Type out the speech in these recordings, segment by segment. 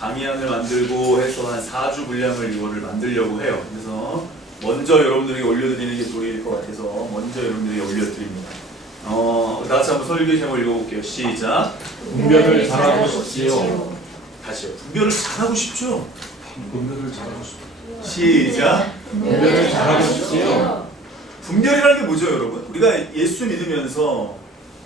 강의안을 만들고 해서 한 4주 분량을 이거를 만들려고 해요. 그래서 먼저 여러분들에게 올려드리는 게 도리일 것 같아서 먼저 여러분들에게 올려드립니다. 다 같이 한번 설교 제목 읽어볼게요. 시작. 분별을 잘하고 싶지요. 다시요. 분별을 잘하고 싶죠? 분별을 잘하고 싶지요. 시작. 분별을 잘하고 싶지요. 분별이라는 게 뭐죠, 여러분? 우리가 예수 믿으면서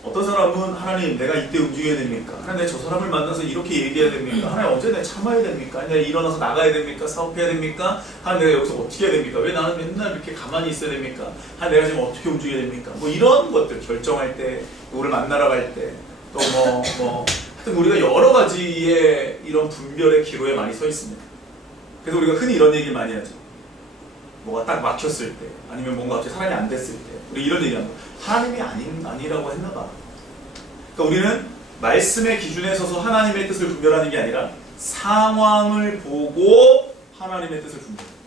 어떤 사람은 하나님 내가 이때 움직여야 됩니까? 하나님 내가 저 사람을 만나서 이렇게 얘기해야 됩니까? 하나님 언제 내가 참아야 됩니까? 내가 일어나서 나가야 됩니까? 사업해야 됩니까? 하나님 내가 여기서 어떻게 해야 됩니까? 왜 나는 맨날 이렇게 가만히 있어야 됩니까? 하나님 내가 지금 어떻게 움직여야 됩니까? 뭐 이런 것들 결정할 때, 누구를 만나러 갈 때, 또 하여튼 우리가 여러 가지의 이런 분별의 기로에 많이 서 있습니다. 그래서 우리가 흔히 이런 얘기를 많이 하죠. 뭐가 딱 막혔을 때, 아니면 뭔가 갑자기 사람이 안 됐을 때, 우리 이런 얘기합니다. 하나님이 아니라고 했나봐. 그러니까 우리는 말씀의 기준에 서서 하나님의 뜻을 분별하는 게 아니라 상황을 보고 하나님의 뜻을 분별합니다.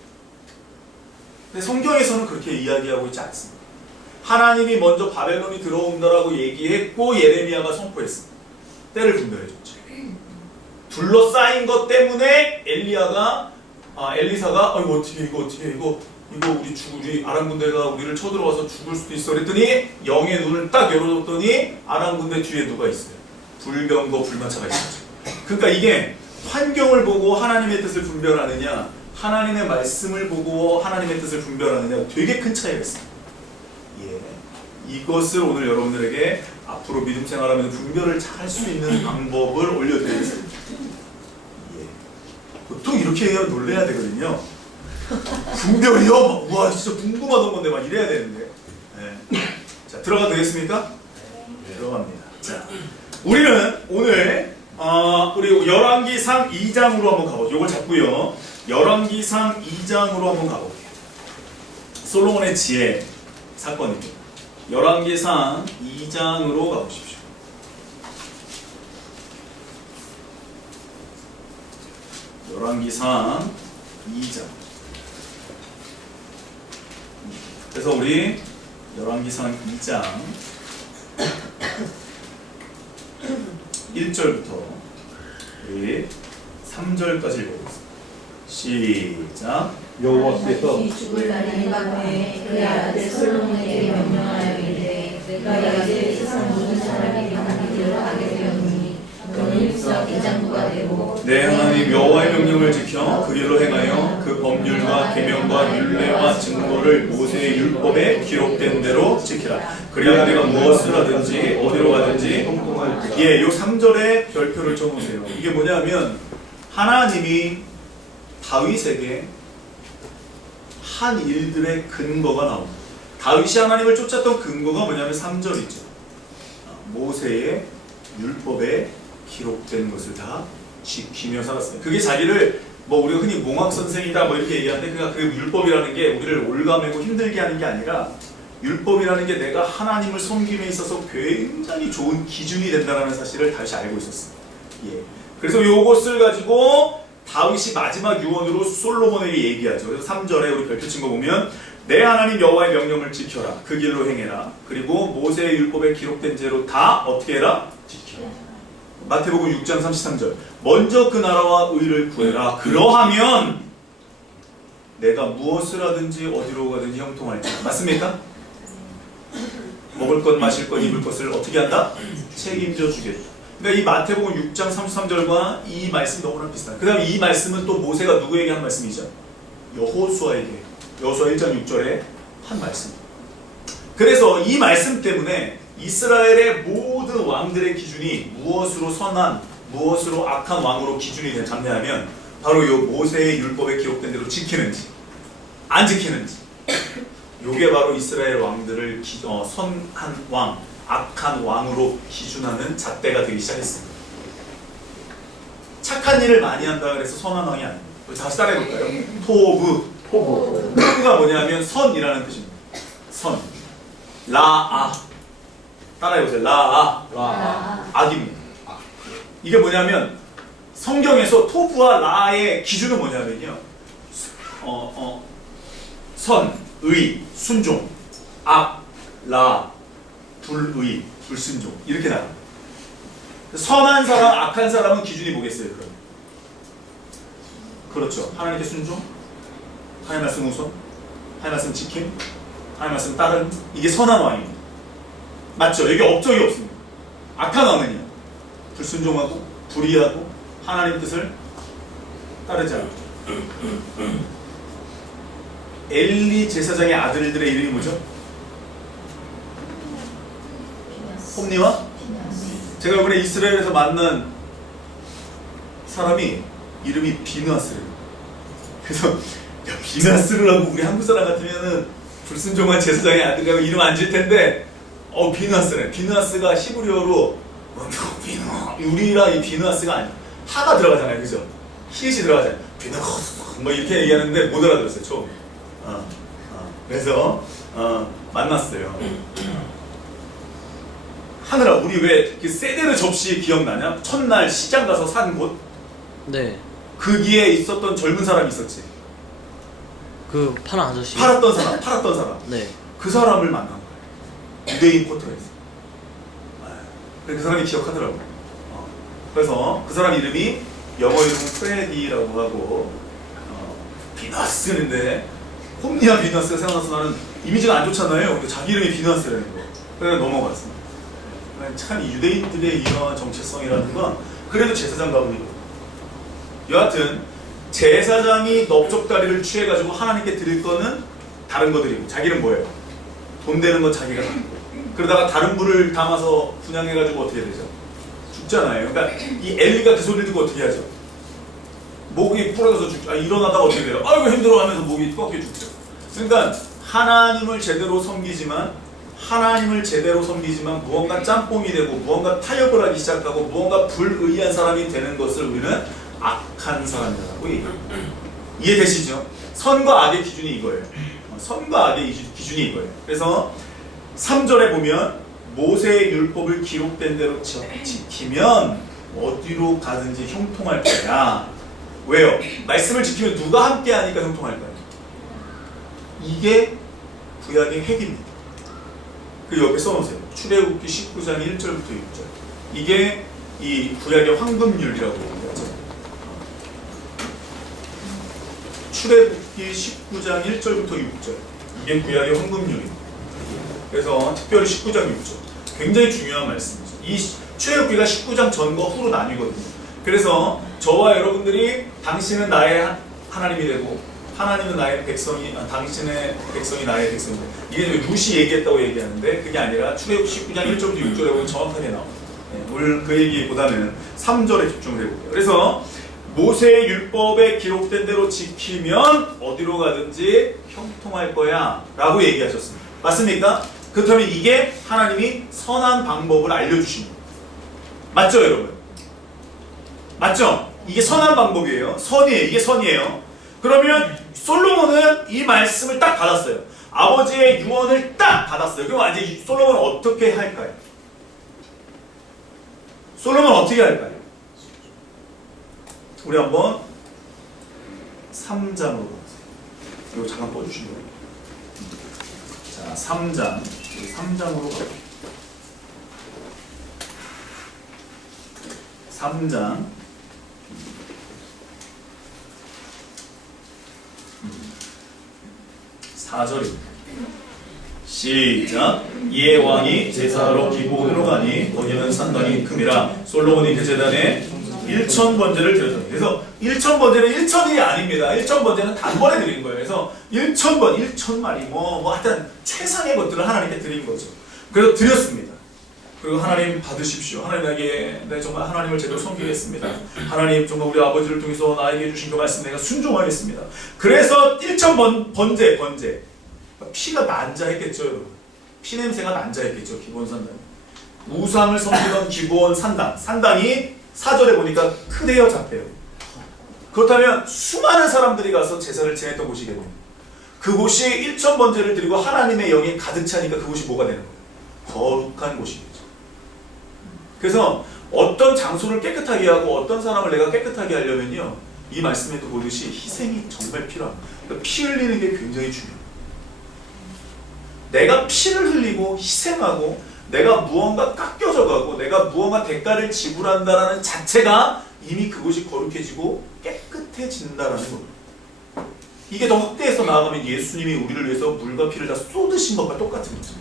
근데 성경에서는 그렇게 이야기하고 있지 않습니다. 하나님이 먼저 바벨론이 들어온다라고 얘기했고 예레미야가 선포했습니다. 때를 분별해줬죠. 둘러싸인 것 때문에 엘리사가 이거 우리 아람 군대가 우리를 쳐들어와서 죽을 수도 있어 그랬더니 영의 눈을 딱 열어줬더니 아람 군대 뒤에 누가 있어요? 불병거 불마차가 있었죠. 그러니까 이게 환경을 보고 하나님의 뜻을 분별하느냐 하나님의 말씀을 보고 하나님의 뜻을 분별하느냐 되게 큰 차이가 있습니다. 이것을 오늘 여러분들에게 앞으로 믿음 생활하면서 분별을 잘 할 수 있는 방법을 올려드리겠습니다. 보통 이렇게 얘기하면 놀래야 되거든요. 분별이요? 와 진짜 궁금하던 건데 막 이래야 되는데. 자 들어가도 되겠습니까? 들어갑니다. 자 우리는 오늘 우리 열왕기상 2장으로 한번 가보죠. 이걸 잡고요. 열왕기상 2장으로 한번 가볼게요. 솔로몬의 지혜 사건입니다. 열왕기상 2장으로 가보십시오. 열왕기상 2장. 그래서 우리 열왕기상 2장 1절부터 우리 3절까지 읽어보겠습니다. 시작. 여호와께서 죽을 날이 임박하에 그의 아들 솔로몬에게 명령하여 이르되 내가 이제 세상 모든 사람에게 하는 길을 하게 되었으니 너는 일사 대장부가 되고 내 하나님 여호와의 명령을 지켜 그 일로 행하여 그 법률과 계명과 율례와 증거를 모세의 율법에 기록된 대로 지키라. 그래야 내가 무엇을 하든지 어디로 가든지 요 3절에 별표를 쳐놓으세요. 이게 뭐냐면 하나님이 다윗에게 한 일들의 근거가 나옵니다. 다윗이 하나님을 쫓았던 근거가 뭐냐면 3절이죠. 모세의 율법에 기록된 것을 다 지키며 살았어요. 그게 자기를 우리가 흔히 몽학 선생이다 이렇게 얘기하는데 그러니까 그 율법이라는 게 우리를 올가매고 힘들게 하는 게 아니라 율법이라는 게 내가 하나님을 섬김에 있어서 굉장히 좋은 기준이 된다는 사실을 다윗이 알고 있었습니다. 그래서 이것을 가지고 다윗이 마지막 유언으로 솔로몬에게 얘기하죠. 그래서 3절에 우리 별표 친 거 보면 내 하나님 여호와의 명령을 지켜라. 그 길로 행해라. 그리고 모세의 율법에 기록된 죄로 다 어떻게 해라? 지켜라. 마태복음 6장 33절 먼저 그 나라와 의를 구해라. 그러하면 내가 무엇을 하든지 어디로 가든지 형통할지. 맞습니까? 먹을 것, 마실 것, 입을 것을 어떻게 한다? 책임져 주겠다. 그러니까 이 마태복음 6장 33절과 이 말씀이 너무나 비슷한. 그 다음에 이 말씀은 또 모세가 누구에게 한 말씀이죠? 여호수아에게. 여호수아 1장 6절에 한 말씀. 그래서 이 말씀 때문에 이스라엘의 모든 왕들의 기준이 무엇으로 선한, 무엇으로 악한 왕으로 기준이 잡냐면 바로 이 모세의 율법에 기록된 대로 지키는지 안 지키는지. 요게 바로 이스라엘 왕들을 선한 왕, 악한 왕으로 기준하는 잣대가 되기 시작했습니다. 착한 일을 많이 한다 그래서 선한 왕이 아닙니다. 다시 따라해볼까요? 토브가 뭐냐면 선이라는 뜻입니다. 선. 라아. 따라해보세요. 라아. 악입니다. 이게 뭐냐면 성경에서 토브와 라의 기준은 뭐냐면요. 선, 의, 순종, 악, 라, 불의, 불순종 이렇게 나갑니다. 선한 사람, 악한 사람은 기준이 뭐겠어요? 그럼 그렇죠. 하나님께 순종, 하나님 말씀 우선, 하나님 말씀 지킴, 하나님 말씀 따름. 이게 선한 왕입니다. 맞죠? 여기 업적이 없습니다. 악한 왕은요, 불순종하고 불의하고 하나님 뜻을 따르지 않고. 엘리 제사장의 아들들의 이름이 뭐죠? 홈니와? 제가 이번에 이스라엘에서 만난 사람이 이름이 비누아스래요. 그래서 야, 비누아스를 하고 우리 한국 사람 같으면은 불순종한 제사장의 아들이라고 이름 안 질 텐데 비누아스래. 비누아스가 히브리어로 우리랑 이 비누아스가 아니야. 하가 들어가잖아요, 그죠? 히읗이 들어가잖아요. 비누아스 뭐 이렇게 얘기하는데 못 알아들었어요, 처음. 그래서 만났어요. 하늘아, 우리 왜 그 세데르 접시 기억나냐? 첫날 시장 가서 산 곳? 네. 거기에 있었던 젊은 사람이 있었지. 그 파란 아저씨. 팔았던 사람. 네. 그 사람을 만난 거예요. 유대인 포트에서. 그 사람이 기억하더라고요. 그래서 그 사람 이름이 영어 이름은 프레디라고 하고 비너스인데 홈리아 비너스가 생각나서 나는 이미지가 안 좋잖아요. 근데 자기 이름이 비너스라는 거. 그래서 넘어갔습니다. 참 유대인들의 이러한 정체성이라는 건 그래도 제사장 가문이거든요. 여하튼 제사장이 넓적다리를 취해가지고 하나님께 드릴 거는 다른 거들이고 자기는 뭐예요? 돈 되는 건 자기가 갖고 그러다가 다른 불을 담아서 분양해가지고 어떻게 되죠? 죽잖아요. 그러니까 이 엘리가 그 소리를 듣고 어떻게 하죠? 목이 부러져서 죽죠. 일어나다가 어떻게 돼요? 아이고 힘들어 하면서 목이 꺾여 죽죠. 그러니까 하나님을 제대로 섬기지만 무언가 짬뽕이 되고 무언가 타협을 하기 시작하고 무언가 불의한 사람이 되는 것을 우리는 악한 사람이라고 얘기합니다. 이해되시죠? 선과 악의 기준이 이거예요. 선과 악의 기준이 이거예요. 그래서 3절에 보면 모세의 율법을 기록된 대로 지키면 어디로 가든지 형통할 거야. 왜요? 말씀을 지키면 누가 함께 하니까 형통할까요? 이게 구약의 핵입니다. 그 옆에 써놓으세요. 출애굽기 19장 1절부터 6절. 이게 이 구약의 황금률이라고 얘기하죠. 출애굽기 19장 1절부터 6절. 이게 구약의 황금률입니다. 그래서 특별히 19장 6절. 굉장히 중요한 말씀이죠. 이 출애굽기가 19장 전과 후로 나뉘거든요. 그래서 저와 여러분들이 당신은 나의 하나님이 되고 하나님은 나의 백성이, 당신의 백성이 나의 백성이다. 이게 루시 얘기했다고 얘기하는데 그게 아니라 출애굽기 19장 1절부터 6절에 보면 정확하게 나옵니다. 오늘 그 얘기보다는 3절에 집중을 해볼게요. 그래서 모세의 율법에 기록된 대로 지키면 어디로 가든지 형통할 거야 라고 얘기하셨습니다. 맞습니까? 그렇다면 이게 하나님이 선한 방법을 알려주신 거예요. 맞죠 여러분? 맞죠? 이게 선한 방법이에요. 선이에요. 이게 선이에요. 그러면 솔로몬은 이 말씀을 딱 받았어요. 아버지의 유언을 딱 받았어요. 그럼 이제 솔로몬은 어떻게 할까요? 솔로몬은 어떻게 할까요? 우리 한번 3장으로 가보세요. 이거 잠깐 꺼주시면 자, 3장. 우리 3장으로 가볼게요. 3장 4절입니다. 시작. 이에 왕이 제사하러 기브온으로 가니 거기는 상당히 큼이라 솔로몬이 그 제단에 1,000번제를 드렸더니 그래서 1,000번제는 1,000이 아닙니다. 1,000번제는 단번에 드린 거예요. 그래서 1,000번, 1,000마리 하여튼 최상의 것들을 하나님께 드린 거죠. 그래서 드렸습니다. 그리고 하나님 받으십시오. 하나님에게 내 정말 하나님을 제대로 섬기겠습니다. 하나님 정말 우리 아버지를 통해서 나에게 주신 그 말씀 내가 순종하겠습니다. 그래서 1,000번제 피가 난자했겠죠 여러분. 피냄새가 난자했겠죠. 기브온 산당 우상을 섬기던 기브온 산당이 4절에 보니까 크대요 작대요. 그렇다면 수많은 사람들이 가서 제사를 지냈던 곳이겠네요. 그곳이 1,000번제를 드리고 하나님의 영이 가득 차니까 그곳이 뭐가 되는 거예요? 거룩한 곳이겠죠. 그래서 어떤 장소를 깨끗하게 하고 어떤 사람을 내가 깨끗하게 하려면요, 이 말씀에도 보듯이 희생이 정말 필요합니다. 그러니까 피 흘리는 게 굉장히 중요해요. 내가 피를 흘리고 희생하고 내가 무언가 깎여져가고 내가 무언가 대가를 지불한다라는 자체가 이미 그곳이 거룩해지고 깨끗 깨끗해진다라는 거예요. 이게 더 확대해서 나아가면 예수님이 우리를 위해서 물과 피를 다 쏟으신 것과 똑같은 거죠.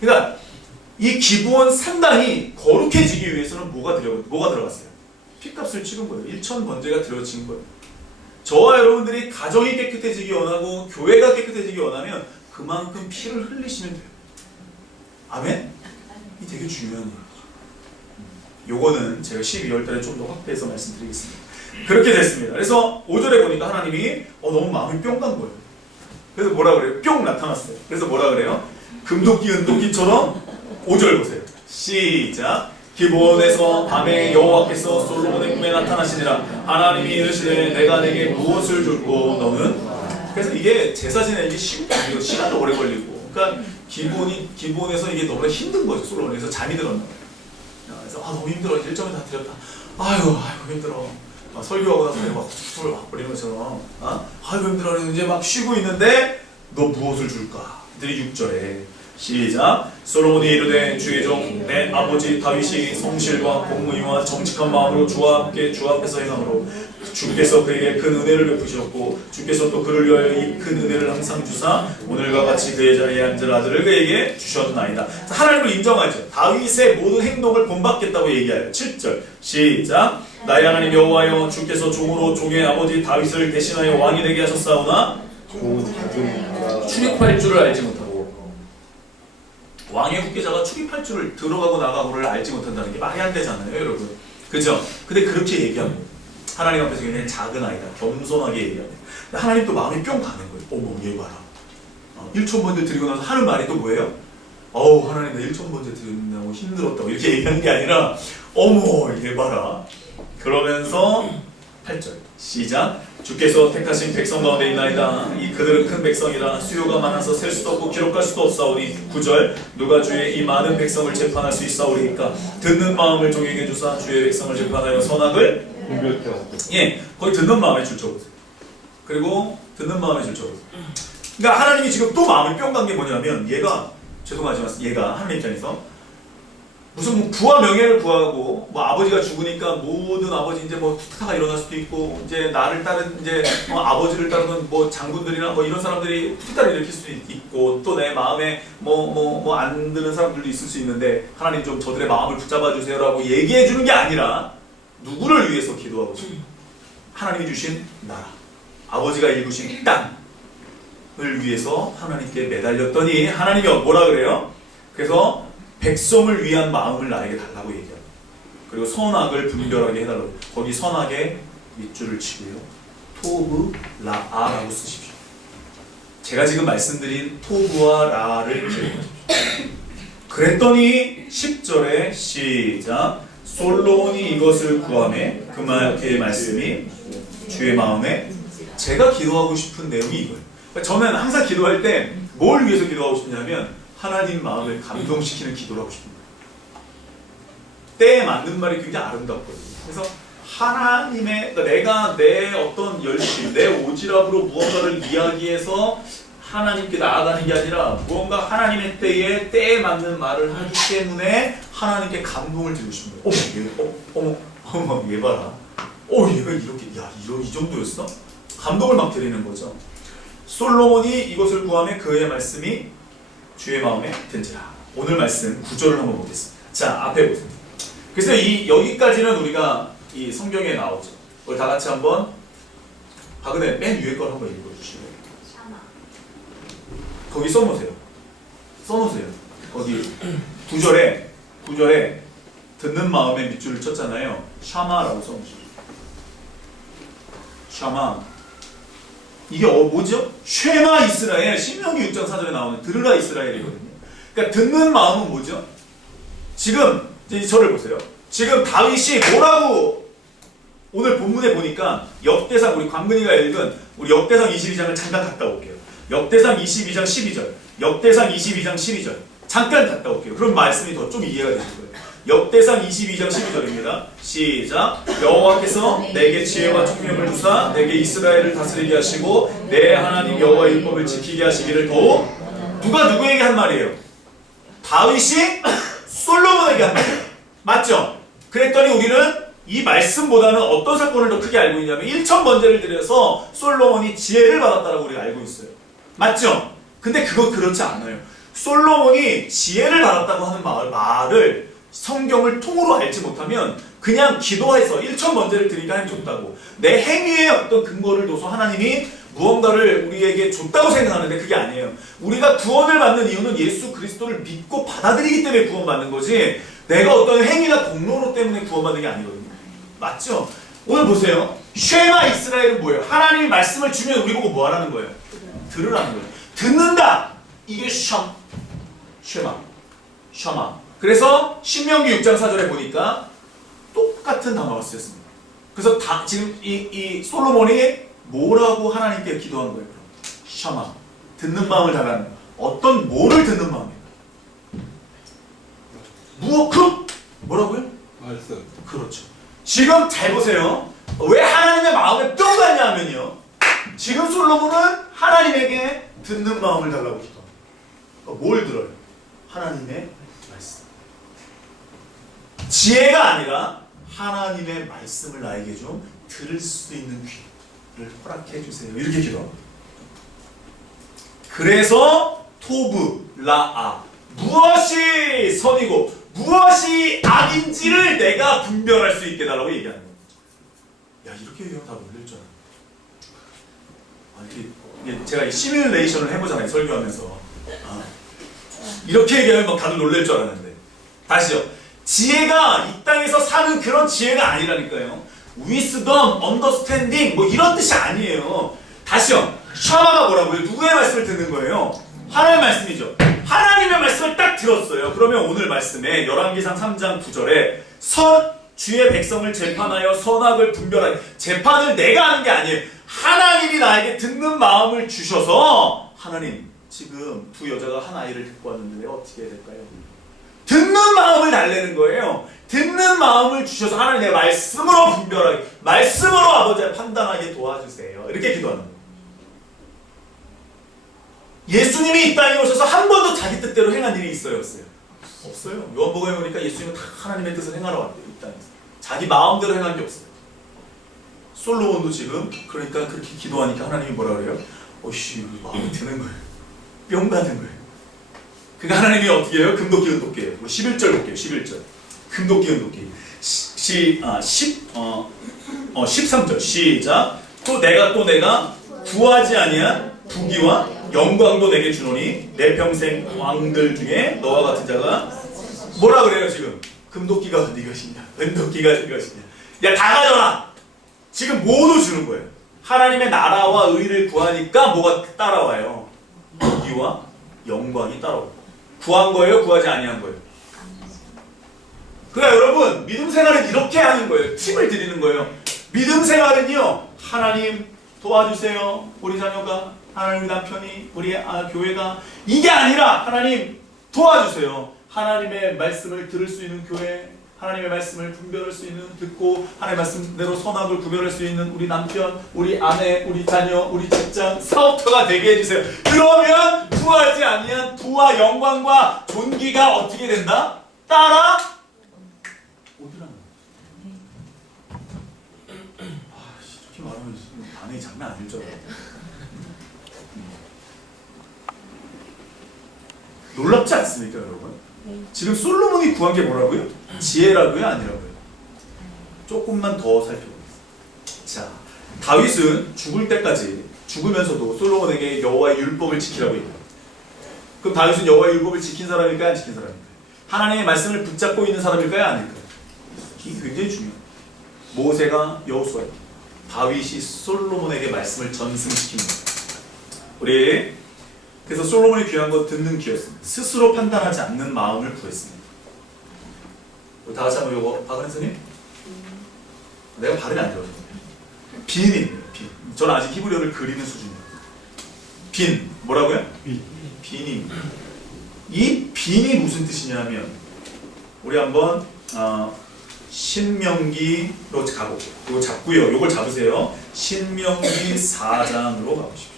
그러니까 이 기부원 산당이 거룩해지기 위해서는 뭐가 들어갔어요? 피값을 치른 거예요. 1천 번제가 들어진 거예요. 저와 여러분들이 가정이 깨끗해지기 원하고 교회가 깨끗해지기 원하면 그만큼 피를 흘리시면 돼요. 아멘? 이 되게 중요한 얘기죠. 요거는 제가 12월 달에 좀 더 확대해서 말씀드리겠습니다. 그렇게 됐습니다. 그래서 5절에 보니까 하나님이 너무 마음이 뿅 간 거예요. 그래서 뭐라 그래요? 뿅 나타났어요. 그래서 뭐라 그래요? 금도끼 은도끼처럼 5절 보세요. 시작. 기브온에서 밤에 여호와께서 솔로몬의 꿈에 나타나시니라. 하나님이 이르시되 내가 내게 무엇을 줄고 너는. 그래서 이게 제사 지내기 쉬운 게 아니고 시간도 오래 걸리고. 그러니까 기브온에서 이게 너무 힘든 거죠. 솔로몬이. 그래서 잠이 들었나 봐요. 그래서 너무 힘들어. 일정을 다 드렸다. 아이고 힘들어. 설교하고 나서 내가 막 툭툭 막 버리는 것처럼 아이고 힘들어. 이제 막 쉬고 있는데 너 무엇을 줄까? 들이 6절에 시작. 솔로몬이 이르되 주의 종 내 아버지 다윗이 성실과 공의와 정직한 마음으로 주와 함께 주 앞에서 행함으로 주께서 그에게 큰 은혜를 베푸셨고 주께서 또 그를 위하여 이 큰 은혜를 항상 주사 오늘과 같이 그의 자리에 앉을 아들을 그에게 주셨나이다. 하나님을 인정하죠. 다윗의 모든 행동을 본받겠다고 얘기해요. 7절 시작. 나의 하나님 여호와여 주께서 종으로 종의 아버지 다윗을 대신하여 왕이 되게 하셨사오나 출입할 줄을 알지 못하고. 왕의 후계자가 출입할 줄을 들어가고 나가고를 알지 못한다는 게 말이 안 되잖아요, 여러분. 그죠? 근데 그렇게 얘기합니다. 하나님 앞에서 그냥 작은 아이다. 겸손하게 얘기합니다. 근데 하나님 또 마음이 뿅 가는 거예요. 어머, 얘 봐라. 1천 번째 드리고 나서 하는 말이 또 뭐예요? 하나님 나 1천 번째 드린다고 힘들었다고 이렇게 얘기하는 게 아니라 어머, 얘 봐라. 그러면서 8절 시작. 주께서 택하신 백성 가운데 있나이다. 이 그들은 큰 백성이라 수요가 많아서 셀 수도 없고 기록할 수도 없사오니. 9절 누가 주의 이 많은 백성을 재판할 수 있사오리까. 듣는 마음을 종에게 주사 주의 백성을 재판하여 선악을 분별케 하소서. 거기 듣는 마음에 줄쳐보세요. 그리고 듣는 마음에 줄쳐보세요. 그러니까 하나님이 지금 또 마음이 뿅 간 게 뭐냐면 얘가 하나님 입장에서 무슨 부와 명예를 구하고 아버지가 죽으니까 모든 아버지 이제 투타가 일어날 수도 있고 이제 나를 따른 이제 아버지를 따르는 장군들이나 이런 사람들이 투타를 일으킬 수도 있고 또 내 마음에 안 드는 사람들도 있을 수 있는데 하나님 좀 저들의 마음을 붙잡아 주세요라고 얘기해 주는 게 아니라 누구를 위해서 기도하고 있습니까? 하나님이 주신 나라, 아버지가 일구신 땅을 위해서 하나님께 매달렸더니 하나님이 뭐라 그래요? 그래서 백성을 위한 마음을 나에게 달라고 얘기합니다. 그리고 선악을 분별하게 해달라고. 거기 선악에 밑줄을 치고요. 토브 라아라고 쓰십시오. 제가 지금 말씀드린 토브와 라를 기억하십시오. 그랬더니 10절에 시작. 솔로몬이 이것을 구하매 그의 말씀이 주의 마음에. 제가 기도하고 싶은 내용이 이거예요. 저는 항상 기도할 때 뭘 위해서 기도하고 싶냐면 하나님 마음을 감동시키는 기도를 하고 싶은 거예요. 때에 맞는 말이 굉장히 아름답거든요. 그래서 하나님의, 내가 내 어떤 열심, 내 오지랖으로 무언가를 이야기해서 하나님께 나아가는 게 아니라 무언가 하나님의 때에 맞는 말을 하기 때문에 하나님께 감동을 드리고 싶은 거예요. 어머, 얘 봐라. 얘가 이렇게, 이 정도였어? 감동을 막 드리는 거죠. 솔로몬이 이것을 구하며 그의 말씀이 주의 마음에 든지라. 오늘 말씀 9절을 한번 보겠습니다. 자, 앞에 보세요. 그래서 여기까지는 우리가 이 성경에 나오죠. 우리 다 같이 한번 박은혜 맨 위에 걸 한번 읽어주시고요. 거기 써놓으세요. 거기 9절에 듣는 마음에 밑줄을 쳤잖아요. 샤마라고 써놓으시죠. 샤마. 이게 뭐죠? 쉐마 이스라엘. 신명기 6장 4절에 나오는 들으라 이스라엘이거든요. 그러니까 듣는 마음은 뭐죠? 지금 저를 보세요. 지금 다윗이 뭐라고 오늘 본문에 보니까 역대상, 우리 광근이가 읽은 우리 역대상 22장을 잠깐 갔다 올게요. 역대상 22장 12절, 역대상 22장 12절 잠깐 갔다 올게요. 그럼 말씀이 더 좀 이해가 되실 거예요. 역대상 22장 12절입니다. 시작. 여호와께서 내게 지혜와 총명을 주사 내게 이스라엘을 다스리게 하시고 내 하나님 여호와의 율법을 지키게 하시기를 더욱. 누가 누구에게 한 말이에요? 다윗이 솔로몬에게 한 말이에요. 맞죠? 그랬더니 우리는 이 말씀보다는 어떤 사건을 더 크게 알고 있냐면 1천 번제를 드려서 솔로몬이 지혜를 받았다라고 우리가 알고 있어요. 맞죠? 근데 그거 그렇지 않아요. 솔로몬이 지혜를 받았다고 하는 말을 성경을 통으로 알지 못하면 그냥 기도해서 1천 번제를 드리니까 하나님 줬다고 내 행위에 어떤 근거를 둬서 하나님이 무언가를 우리에게 줬다고 생각하는데 그게 아니에요. 우리가 구원을 받는 이유는 예수 그리스도를 믿고 받아들이기 때문에 구원받는 거지 내가 어떤 행위나 공로로 때문에 구원받는 게 아니거든요. 맞죠? 오늘 보세요. 쉐마 이스라엘은 뭐예요? 하나님이 말씀을 주면 우리 보고 뭐 하라는 거예요? 들으라는 거예요. 듣는다. 이게 쉐마. 그래서 신명기 6장 4절에 보니까 똑같은 단어가 쓰였습니다. 그래서 지금 이 솔로몬이 뭐라고 하나님께 기도하는 거예요? 샤마. 듣는 마음을 달라는 거예요. 어떤 뭐를 듣는 마음이에요? 뭐라고요? 말씀. 그렇죠. 지금 잘 보세요. 왜 하나님의 마음에 뿅 갔냐 하면요. 지금 솔로몬은 하나님에게 듣는 마음을 달라고 기도합니다. 뭘 들어요? 하나님의 말씀. 지혜가 아니라 하나님의 말씀을 나에게 좀 들을 수 있는 귀를 허락해 주세요. 이렇게 기도합니다. 그래서 토브, 라아. 무엇이 선이고 무엇이 악인지를 내가 분별할 수 있게 달라고 얘기하는 거예요. 야, 이렇게 얘기하면 다 놀랄 줄 알아요. 이게 제가 시뮬레이션을 해보잖아요. 설교하면서. 이렇게 얘기하면 막 다들 놀랄 줄 알았는데. 다시요. 지혜가 이 땅에서 사는 그런 지혜가 아니라니까요. wisdom, understanding 뭐 이런 뜻이 아니에요. 다시요. 샤마가 뭐라고요? 누구의 말씀을 듣는 거예요? 하나님의 말씀이죠. 하나님의 말씀을 딱 들었어요. 그러면 오늘 말씀에 열왕기상 3장 9절에 주의 백성을 재판하여 선악을 분별하여 재판을 내가 하는 게 아니에요. 하나님이 나에게 듣는 마음을 주셔서 하나님 지금 두 여자가 한 아이를 데리고 왔는데 내가 어떻게 해야 될까요? 듣는 마음을 달래는 거예요. 듣는 마음을 주셔서 하나님 내 말씀으로 분별하게 말씀으로 아버지를 판단하게 도와주세요. 이렇게 기도하는 거예요. 예수님이 이 땅에 오셔서 한 번도 자기 뜻대로 행한 일이 있어요? 없어요? 없어요. 요한복음에 보니까 예수님은 다 하나님의 뜻을 행하러 왔대요. 이 땅에서. 자기 마음대로 행한 게 없어요. 솔로몬도 지금 그러니까 그렇게 기도하니까 하나님이 뭐라 그래요? 마음에 드는 거예요. 뿅 받은 거예요. 그러니까 하나님이 어떻게 해요? 금도끼 은도끼예요. 우리 11절 볼게요. 11절. 금도끼 은도끼. 13절 시작. 또 내가 구하지 아니한 부귀와 영광도 내게 주노니 내 평생 왕들 중에 너와 같은 자가 뭐라 그래요 지금? 금도끼가 네 것이냐 은도끼가 네 것이냐 야 다 가져라. 지금 모두 주는 거예요. 하나님의 나라와 의를 구하니까 뭐가 따라와요? 부귀와 영광이 따라오고. 구한 거예요? 구하지 아니한 거예요? 그러니까 여러분 믿음 생활은 이렇게 하는 거예요. 팁을 드리는 거예요. 믿음 생활은요 하나님 도와주세요. 우리 자녀가 하나님 남편이 우리 교회가 이게 아니라 하나님 도와주세요. 하나님의 말씀을 들을 수 있는 교회 하나님의 말씀을 분별할 수 있는 듣고 하나님의 말씀대로 선악을 구별할 수 있는 우리 남편 우리 아내 우리 자녀 우리 직장 사업터가 되게 해주세요. 그러면 구하지 아니한 부와 영광과 존귀가 어떻게 된다? 따라 오더라는 이렇게 말하면 반응이 장난 아닐 줄 알아요. 놀랍지 않습니까 여러분? 지금 솔로몬이 구한 게 뭐라고요? 지혜라고요? 아니라고요? 조금만 더 살펴보겠습니다. 자, 다윗은 죽을 때까지 죽으면서도 솔로몬에게 여호와의 율법을 지키라고 얘기해요. 그럼 다윗은 여호와의 율법을 지킨 사람일까요? 안 지킨 사람일까요? 하나님의 말씀을 붙잡고 있는 사람일까요? 아닐까요? 이게 굉장히 중요해요. 모세가 여호수아, 다윗이 솔로몬에게 말씀을 전승시키는 거예요. 우리 그래서 솔로몬이 귀한 건 듣는 귀였습니다. 스스로 판단하지 않는 마음을 구했습니다. 다 같이 한번 요거 박은 선생님? 내가 발음이 안 좋아서 빈입니다. 빈. 저는 아직 히브리어를 그리는 수준입니다. 빈. 뭐라고요? 빈입니다. 이 빈이 무슨 뜻이냐면 우리 한번 신명기로 가볼게요. 이거 잡고요. 이걸 잡으세요. 신명기 4장으로 가보십시오.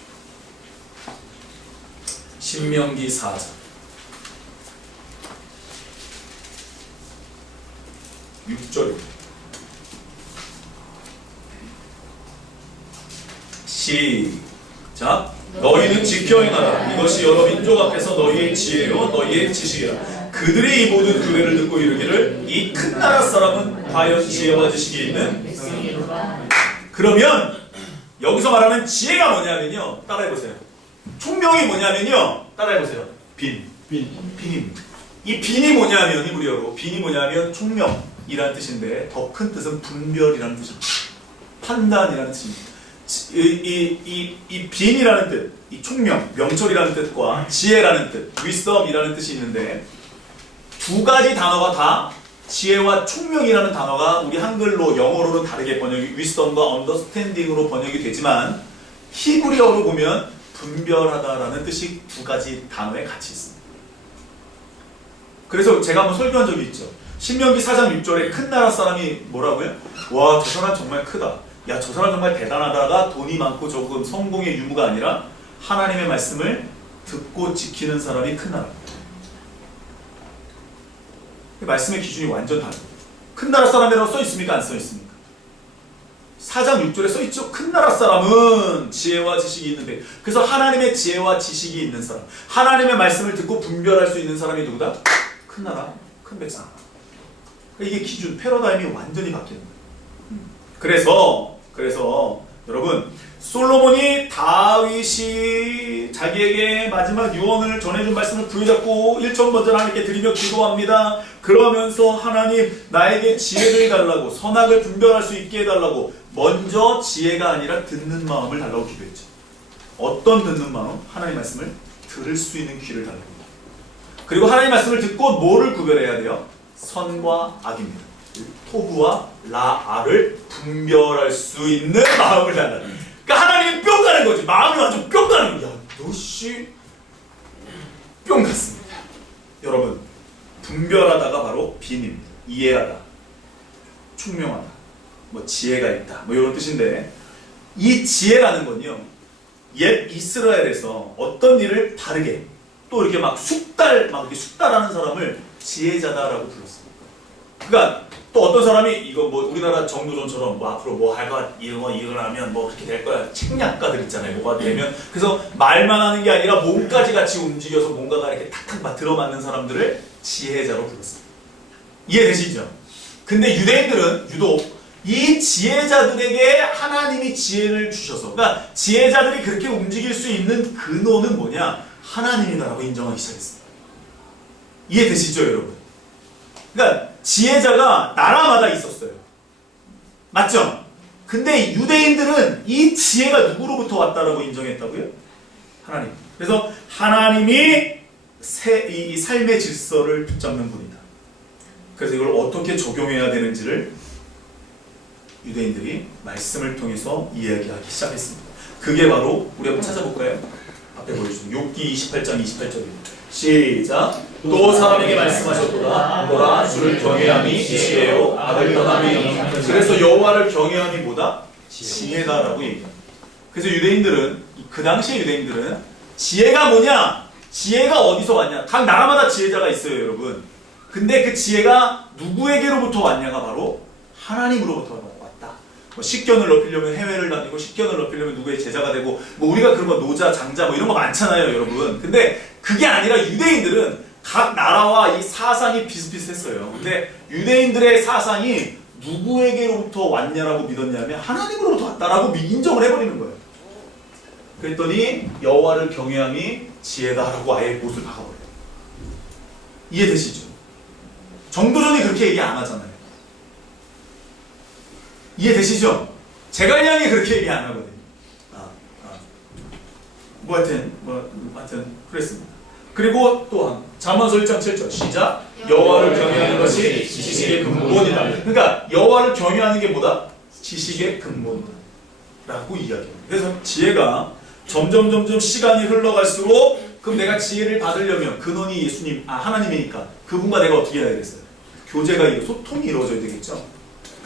신명기 4장 6절입니다. 시작. 너희는 지켜 행하라. 이것이 여러 민족 앞에서 너희의 지혜요 너희의 지식이라. 그들이 이 모든 규례를 듣고 이르기를 이 큰 나라 사람은 과연 지혜와 지식이 있는. 그러면 여기서 말하는 지혜가 뭐냐면요. 따라해보세요. 총명이 뭐냐면요. 따라해보세요. 빈입니다. 이 빈이 뭐냐면 우리 여러분 빈이 뭐냐면 총명이라는 뜻인데 더 큰 뜻은 분별이라는 뜻입니다. 판단이라는 뜻입니다. 이 빈이라는 뜻, 이 총명, 명철이라는 뜻과 지혜라는 뜻, wisdom이라는 뜻이 있는데 두 가지 단어가 다 지혜와 총명이라는 단어가 우리 한글로 영어로는 다르게 번역이 wisdom과 understanding으로 번역이 되지만 히브리어로 보면 분별하다라는 뜻이 두 가지 단어에 같이 있습니다. 그래서 제가 한번 설교한 적이 있죠. 신명기 4장 6절에 큰 나라 사람이 뭐라고요? 와, 저 사람 정말 크다. 야, 저 사람 정말 대단하다가 돈이 많고 조금 성공의 유무가 아니라 하나님의 말씀을 듣고 지키는 사람이 큰 나라. 말씀의 기준이 완전 다르다. 큰 나라 사람이라고 써 있습니까? 안 써 있습니까? 4장 6절에 써 있죠. 큰 나라 사람은 지혜와 지식이 있는데, 그래서 하나님의 지혜와 지식이 있는 사람, 하나님의 말씀을 듣고 분별할 수 있는 사람이 누구다? 큰 나라, 큰 백성. 이게 기준, 패러다임이 완전히 바뀌는 거예요. 그래서 여러분, 솔로몬이 다윗이 자기에게 마지막 유언을 전해준 말씀을 부여잡고 일천번전 하나님께 드리며 기도합니다. 그러면서 하나님 나에게 지혜를 달라고, 선악을 분별할 수 있게 해달라고, 먼저 지혜가 아니라 듣는 마음을 달라고 기도했죠. 어떤 듣는 마음? 하나님 말씀을 들을 수 있는 귀를 달라고. 그리고 하나님 말씀을 듣고 뭐를 구별해야 돼요? 선과 악입니다. 토부와 라아를 분별할 수 있는 마음을 달라. 그러니까 하나님이 뿅 가는 거지. 마음이 완전 뿅 가는 거야. 너씨 뿅 갔습니다. 여러분, 분별하다가 바로 빈입니다. 이해하다, 총명하다, 뭐 지혜가 있다, 뭐 이런 뜻인데, 이 지혜라는 건요, 옛 이스라엘에서 어떤 일을 다르게 또 이렇게 막 이렇게 숙달하는 사람을 지혜자다라고 불렀어요. 그러니까 또 어떤 사람이 이거 뭐 우리나라 정도전처럼 뭐 앞으로 뭐 할까 일어나면 뭐 그렇게 될 거야, 책략가들 있잖아요. 뭐가 되면 그래서 말만 하는 게 아니라 몸까지 같이 움직여서 뭔가가 이렇게 탁탁 들어맞는 사람들을 지혜자로 불렀어요. 이해되시죠? 근데 유대인들은 유독 이 지혜자들에게 하나님이 지혜를 주셔서, 그러니까 지혜자들이 그렇게 움직일 수 있는 근원은 뭐냐? 하나님이다라고 인정하기 시작했습니다. 이해되시죠, 여러분? 그러니까 지혜자가 나라마다 있었어요. 맞죠? 근데 유대인들은 이 지혜가 누구로부터 왔다라고 인정했다고요? 하나님. 그래서 하나님이 이 삶의 질서를 붙잡는 분이다. 그래서 이걸 어떻게 적용해야 되는지를 유대인들이 말씀을 통해서 이야기하기 시작했습니다. 그게 바로 우리 한번 찾아볼까요? 앞에 보여주신 욥기 28장 28절입니다. 시작. 또 사람에게 말씀하셨도다. 너라 주를 경외함이 지혜요 악을 떠남이. 그래서 여호와를 경외함이 뭐다? 지혜다라고 얘기합니다. 그래서 유대인들은, 그 당시의 유대인들은 지혜가 뭐냐? 지혜가 어디서 왔냐? 각 나라마다 지혜자가 있어요, 여러분. 근데 그 지혜가 누구에게로부터 왔냐가 바로 하나님으로부터 왔다. 뭐 식견을 높이려면 해외를 다니고, 식견을 높이려면 누구의 제자가 되고, 뭐 우리가 그런 거 노자, 장자 뭐 이런 거 많잖아요, 여러분. 근데 그게 아니라 유대인들은 각 나라와 이 사상이 비슷비슷했어요. 근데 유대인들의 사상이 누구에게로부터 왔냐라고 믿었냐면 하나님으로부터 왔다라고 인정을 해버리는 거예요. 그랬더니 여호와를 경외함이 지혜다라고 아예 못을 박아버려요. 이해되시죠? 정도전이 그렇게 얘기 안 하잖아요. 이해되시죠? 제갈량이 그렇게 얘기 안 하거든요. 뭐 하여튼 그랬습니다. 그리고 또한 잠언서 1장 7절 시작. 여호와를 경외하는 것이 지식의 근본이다. 그러니까 여호와를 경외하는 게 뭐다? 지식의 근본이다 라고 이야기합니다. 그래서 지혜가 점점 시간이 흘러갈수록, 그럼 내가 지혜를 받으려면 근원이 하나님이니까 그분과 내가 어떻게 해야 되겠어요? 교제가, 소통이 이루어져야 되겠죠.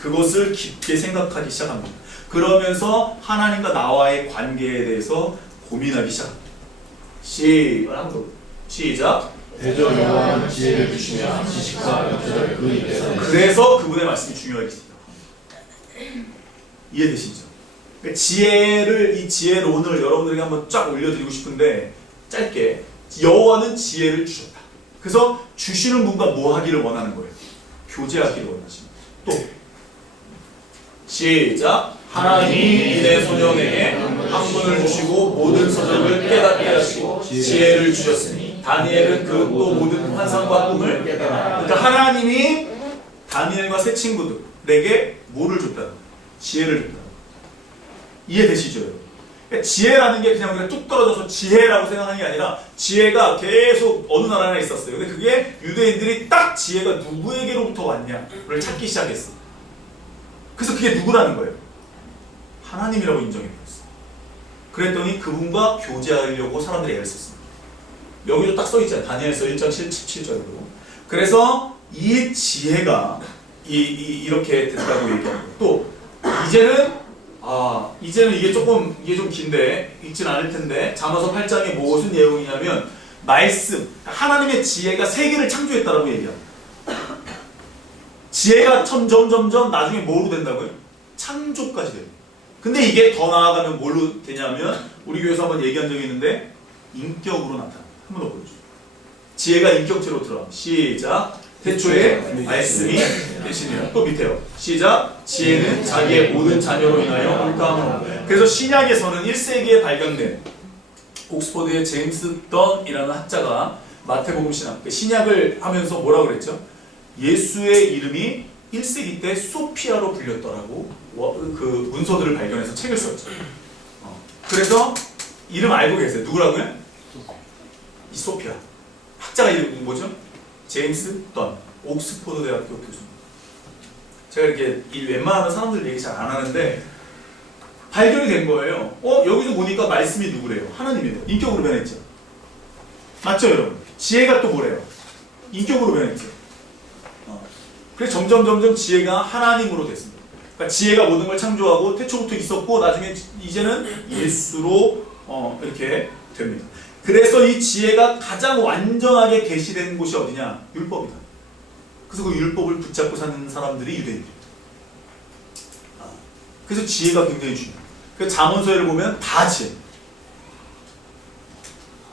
그것을 깊게 생각하기 시작합니다. 그러면서 하나님과 나와의 관계에 대해서 고민하기 시작합니다. 시작. 대저 여호와는 지혜를 주시며 지식과 역사를 그 입에서. 그래서 그분의 말씀이 중요하겠습니다. 이해되시죠? 이 지혜론을 여러분들에게 한번 쫙 올려드리고 싶은데, 짧게, 여호와는 지혜를 주셨다. 그래서 주시는 분과 뭐 하기를 원하는 거예요? 교제하기를 원하십니다. 또 시작. 하나님이 이내 소년에게 학문을 주시고 모든 서적을 깨닫게 하시고 지혜를 주셨으니 다니엘은 그 또 모든 환상과 꿈을 깨달아. 그러니까 하나님이 다니엘과 세 친구들에게 뭐를 줬다는 거예요? 지혜를 줬다. 이해되시죠? 그러니까 지혜라는 게 그냥 우리가 뚝 떨어져서 지혜라고 생각하는 게 아니라 지혜가 계속 어느 나라에 있었어요. 근데 그게 유대인들이 딱 지혜가 누구에게로부터 왔냐를 찾기 시작했어. 그래서 그게 누구라는 거예요? 하나님이라고 인정해버렸어. 그랬더니 그분과 교제하려고 사람들이 애를 썼습니다. 여기도 딱 써있잖아요. 다니엘서 1장 17절로. 그래서 이 지혜가 이렇게 됐다고 얘기하고, 또 이제는 이게 좀 긴데 읽진 않을 텐데, 잠언서 8장에 무슨 내용이냐면 말씀, 하나님의 지혜가 세계를 창조했다라고 얘기합니다. 지혜가 점점 나중에 뭐로 된다고요? 창조까지 돼요. 근데 이게 더 나아가면 뭘로 되냐면, 우리 교회에서 한번 얘기한 적이 있는데 인격으로 나타납니다. 한 번 더 보여주세요. 지혜가 인격체로 들어갑니다. 시작. 태초에 말씀이 계시니라. 또 밑에요. 시작. 지혜는 자기의 모든 자녀로 인하여 옳다함으로. 그래서 신약에서는 1세기에 발견된 옥스퍼드의 제임스 던이라는 학자가 마태복음 신약을 하면서 뭐라고 그랬죠? 예수의 이름이 1세기 때 소피아로 불렸더라고 그 문서들을 발견해서 책을 썼죠. 그래서 이름 알고 계세요? 누구라고요? 이 소피아. 학자가 이름 뭐죠? 제임스 던, 옥스퍼드 대학교 교수입니다. 제가 이렇게 웬만하면 사람들 얘기 잘 안 하는데 발견이 된 거예요. 여기서 보니까 말씀이 누구래요? 하나님이래요. 인격으로 변했죠. 맞죠, 여러분? 지혜가 또 뭐래요? 인격으로 변했죠. 그래서 점점 지혜가 하나님으로 됐습니다. 그러니까 지혜가 모든 걸 창조하고 태초부터 있었고 나중에 이제는 예수로 이렇게 됩니다. 그래서 이 지혜가 가장 완전하게 계시된 곳이 어디냐? 율법이다. 그래서 그 율법을 붙잡고 사는 사람들이 유대인들입니다. 그래서 지혜가 굉장히 중요해요. 그 잠언서를 보면 다 지혜.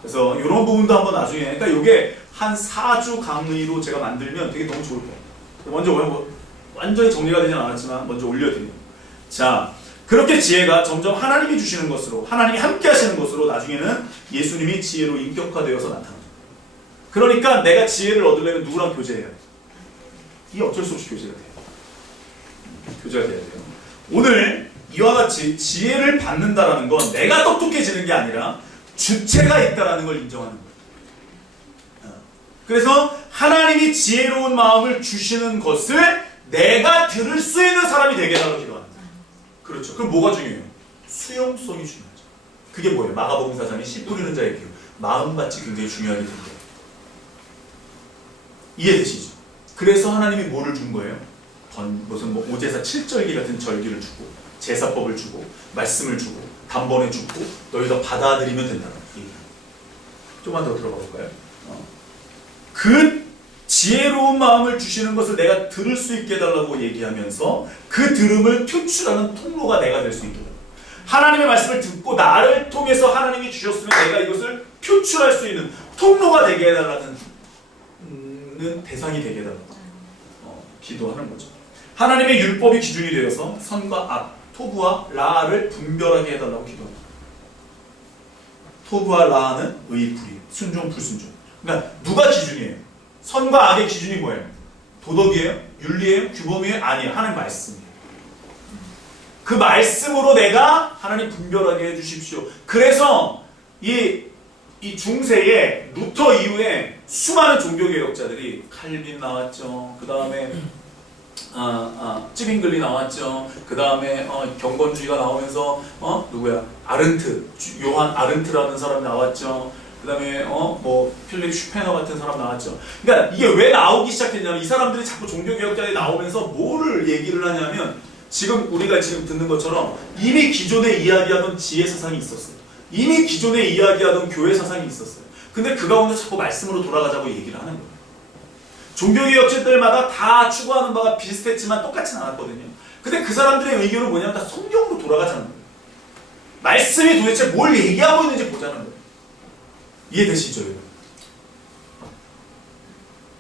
그래서 이런 부분도 한번 나중에, 그러니까 이게 한 4주 강의로 제가 만들면 되게 너무 좋을 거예요. 먼저 완전히 정리가 되진 않았지만 먼저 올려드려요. 자, 그렇게 지혜가 점점 하나님이 주시는 것으로, 하나님이 함께 하시는 것으로 나중에는 예수님이 지혜로 인격화되어서 나타납니다. 그러니까 내가 지혜를 얻으려면 누구랑 교제해야 돼요? 이게 어쩔 수 없이 교제가 돼요. 교제가 돼야 돼요. 오늘 이와 같이 지혜를 받는다라는 건 내가 똑똑해지는 게 아니라 주체가 있다라는 걸 인정하는 거예요. 그래서 하나님이 지혜로운 마음을 주시는 것을 내가 들을 수 있는 사람이 되게 해달라고 기도하는 거예요. 그렇죠. 그럼 뭐가 중요해요? 수용성이 중요하죠. 그게 뭐예요? 마가복음 4장에 씨 뿌리는 자의 기호. 마음밭이 굉장히 중요하게 된대요. 이해되시죠? 그래서 하나님이 뭐를 준 거예요? 무슨 오제사 7절기 같은 절기를 주고 제사법을 주고 말씀을 주고 단번에 주고 너희가 받아들이면 된다는 얘기예요. 조금만 더 들어가 볼까요? 그 지혜로운 마음을 주시는 것을 내가 들을 수 있게 해달라고 얘기하면서 그 들음을 표출하는 통로가 내가 될 수 있게 해달라고. 하나님의 말씀을 듣고 나를 통해서 하나님이 주셨으면 내가 이것을 표출할 수 있는 통로가 되게 해달라는 대상이 되게 해달라고 기도하는 거죠. 하나님의 율법이 기준이 되어서 선과 악, 토부와 라를 분별하게 해달라고 기도합니다. 토부와 라는 의, 불의, 순종, 불순종. 그러니까 누가 기준이에요? 선과 악의 기준이 뭐예요? 도덕이에요? 윤리예요? 규범이에요? 아니에요. 하나님 말씀이에요. 그 말씀으로 내가 하나님 분별하게 해주십시오. 그래서 이 중세에 루터 이후에 수많은 종교개혁자들이 칼빈 나왔죠. 그 다음에 찌빙글리 나왔죠. 그 다음에 경건주의가 나오면서 누구야? 아른트, 요한 아른트라는 사람이 나왔죠. 그 다음에 필립 슈페너 같은 사람 나왔죠. 그러니까 이게 왜 나오기 시작했냐면 이 사람들이 자꾸 종교개혁자들이 나오면서 뭐를 얘기를 하냐면 우리가 지금 듣는 것처럼 이미 기존에 이야기하던 지혜 사상이 있었어요. 이미 기존에 이야기하던 교회 사상이 있었어요. 근데 그 가운데 자꾸 말씀으로 돌아가자고 얘기를 하는 거예요. 종교개혁자들마다 다 추구하는 바가 비슷했지만 똑같진 않았거든요. 근데 그 사람들의 의견은 뭐냐면 다 성경으로 돌아가자는 거예요. 말씀이 도대체 뭘 얘기하고 있는지 보자는 거예요. 이해되시죠? 여러분?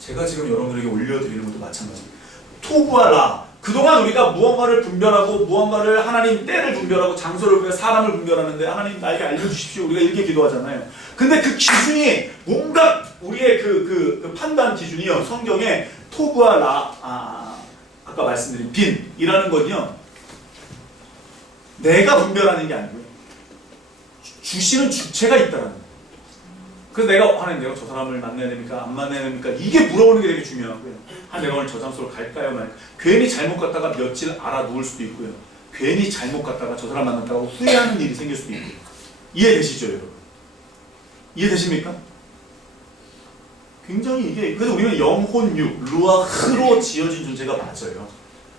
제가 지금 여러분들에게 올려드리는 것도 마찬가지입니다. 토부와 라. 그동안 우리가 무언가를 분별하고 무언가를 하나님 때를 분별하고 장소를 분별, 사람을 분별하는데 하나님 나에게 알려주십시오. 우리가 이렇게 기도하잖아요. 근데 그 기준이 뭔가 우리의 그 판단 기준이요. 성경에 토부와 라, 아까 말씀드린 빈이라는 건요. 내가 분별하는 게 아니고요. 주시는 주체가 있다라는 거예요. 그래서 하나님 내가 저 사람을 만나야 됩니까? 안 만나야 됩니까? 이게 물어보는 게 되게 중요하고요. 내가 오늘 저 장소로 갈까요? 말까요? 괜히 잘못 갔다가 며칠 알아 누울 수도 있고요. 괜히 잘못 갔다가 저 사람 만났다고 후회하는 일이 생길 수도 있고요. 이해되시죠, 여러분? 이해되십니까? 굉장히 이게, 그래서 우리는 영혼, 육, 루아흐로 지어진 존재가 맞아요.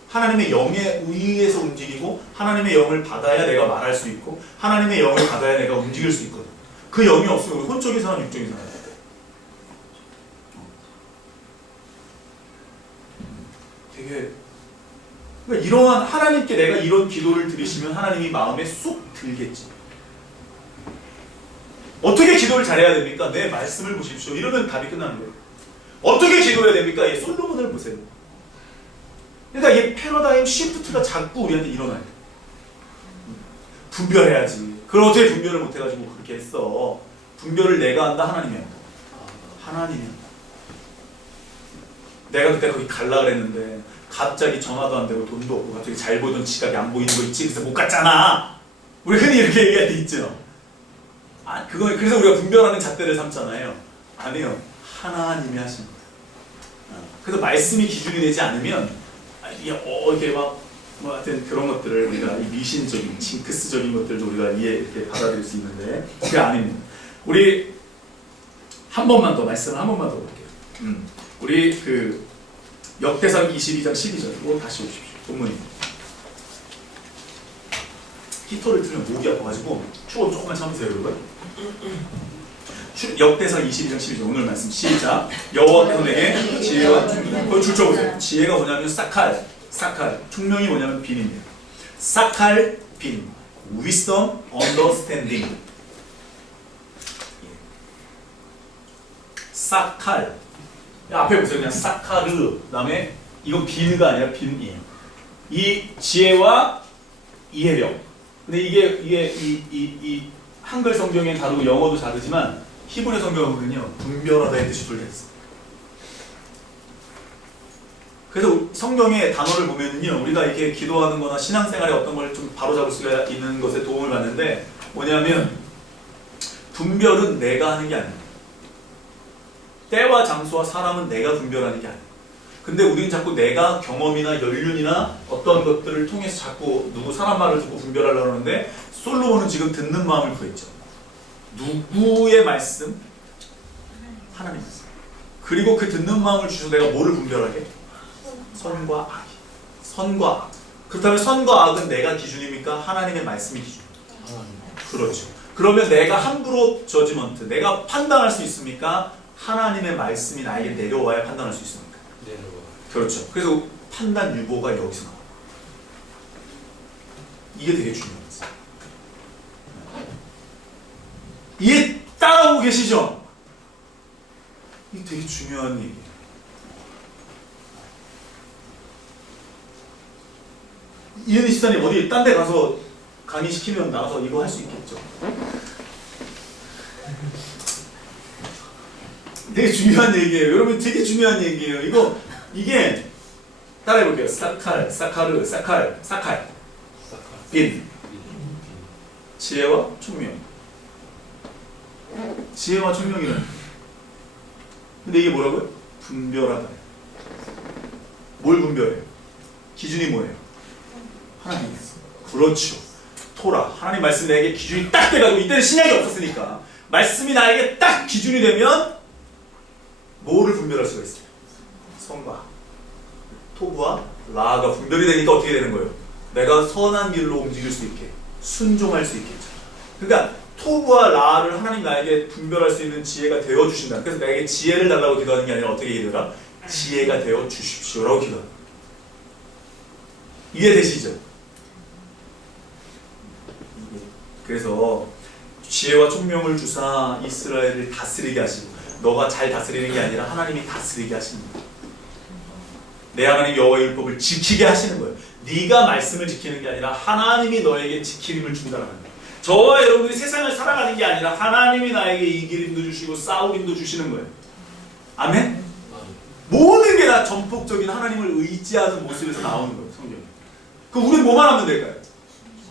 하나님의 영에 의해서 움직이고 하나님의 영을 받아야 내가 말할 수 있고 하나님의 영을 받아야 내가 움직일 수 있거든. 그 영이 없으면 우리 혼적인 사람, 육적인 사람. 되게 그러니까 이러한 하나님께 내가 이런 기도를 드리시면 하나님이 마음에 쏙 들겠지. 어떻게 기도를 잘해야 됩니까? 내 말씀을 보십시오. 이러면 답이 끝나는 거예요. 어떻게 기도해야 됩니까? 이 솔로몬을 보세요. 그러니까 이 패러다임 시프트가 자꾸 우리한테 일어나요. 분별해야지. 그럼 어떻게 분별을 못해가지고 그렇게 했어? 분별을 내가 한다, 하나님이 한다. 하나님이 한다. 내가 그때 거기 갈라 그랬는데 갑자기 전화도 안 되고 돈도 없고 갑자기 잘 보던 지갑이 안 보이는 거 있지? 그래서 못 갔잖아. 우리 흔히 이렇게 얘기할 때 있죠. 그래서 우리가 분별하는 잣대를 삼잖아요. 아니요. 하나님이 하신 거예요. 그래서 말씀이 기준이 되지 않으면 이렇게 뭐 하여튼 그런 것들을 우리가 이 미신적인, 징크스적인 것들도 우리가 이렇게 받아들일 수 있는데 그게 아닙니다. 우리 한 번만 더 말씀을 한 번만 더 볼게요. 우리 그 역대상 22장 12절로 다시 오십시오. 본문입니다. 히터를 틀면 목이 아파가지고 추워 조금만 참으세요, 여러분. 역대상 22장 12절 오늘 말씀 시작. 여호와께서 내게 지혜와 그걸 줄쳐보세요. 지혜가 뭐냐면 사칼, 총명이 뭐냐면 빈입니다. 사칼, 빈, wisdom, understanding. 사칼. 앞에 보세요. 그냥 사카르. 그 다음에 이건 빈가 아니라 빈이에요. 이 지혜와 이해력. 근데 이게 이 한글 성경에 다르고 영어도 다르지만 히브리 성경을 보면요. 분별하다의 뜻이 둘 다 있어요. 그래서 성경의 단어를 보면요. 우리가 이렇게 기도하는 거나 신앙생활에 어떤 걸 좀 바로잡을 수가 있는 것에 도움을 받는데 뭐냐면 분별은 내가 하는 게 아닙니다. 때와 장소와 사람은 내가 분별하는 게 아니에요. 근데 우리는 자꾸 내가 경험이나 연륜이나 어떤 것들을 통해서 자꾸 누구 사람 말을 듣고 분별하려고 하는데 솔로몬은 지금 듣는 마음을 구했죠. 누구의 말씀? 하나님 말씀. 그리고 그 듣는 마음을 주셔서 내가 뭐를 분별하게? 선과 악이. 선과 악. 그렇다면 선과 악은 내가 기준입니까? 하나님의 말씀이 기준입니까? 그렇죠. 그러면 내가 함부로 저지먼트, 내가 판단할 수 있습니까? 하나님의 말씀이 나에게 내려와야 판단할 수 있습니까? 내려와. 그렇죠. 그래서 판단 유보가 여기서 나와요. 이게 되게 중요합니다. 이해 따라오고 계시죠? 이게 되게 중요한 얘기예요. 이은희 시사님 어디 딴 데 가서 강의 시키면 나가서 이거 할 수 있겠죠? 되게 중요한 얘기예요. 여러분 되게 중요한 얘기예요. 이게 따라해볼게요. 사칼, 사카르, 사칼, 빈, 지혜와 총명. 지혜와 총명이라는. 근데 이게 뭐라고요? 분별하다. 뭘 분별해요? 기준이 뭐예요? 하나님. 그렇죠. 토라. 하나님 말씀 내게 기준이 딱 돼가지고 이때는 신약이 없었으니까 말씀이 나에게 딱 기준이 되면 뭐를 분별할 수가 있어요? 선과 토부와 라가 분별이 되니까 어떻게 되는 거예요? 내가 선한 길로 움직일 수 있게 순종할 수 있겠죠. 그러니까 토부와 라를 하나님 나에게 분별할 수 있는 지혜가 되어 주신다. 그래서 나에게 지혜를 달라고 기도하는 게 아니라 어떻게 기도하라? 지혜가 되어 주십시오라고 기도합니다. 이해되시죠? 그래서 지혜와 총명을 주사 이스라엘을 다스리게 하시고, 너가 잘 다스리는 게 아니라 하나님이 다스리게 하십니다. 내 하나님 여호와의 율법을 지키게 하시는 거예요. 네가 말씀을 지키는 게 아니라 하나님이 너에게 지킬 힘을 준다는 거예요. 저와 여러분들이 세상을 살아가는 게 아니라 하나님이 나에게 이길 힘도 주시고 싸울 힘도 주시는 거예요. 아멘? 모든 게 다 전폭적인 하나님을 의지하는 모습에서 나오는 거예요. 성경에. 그럼 우리는 뭐만 하면 될까요?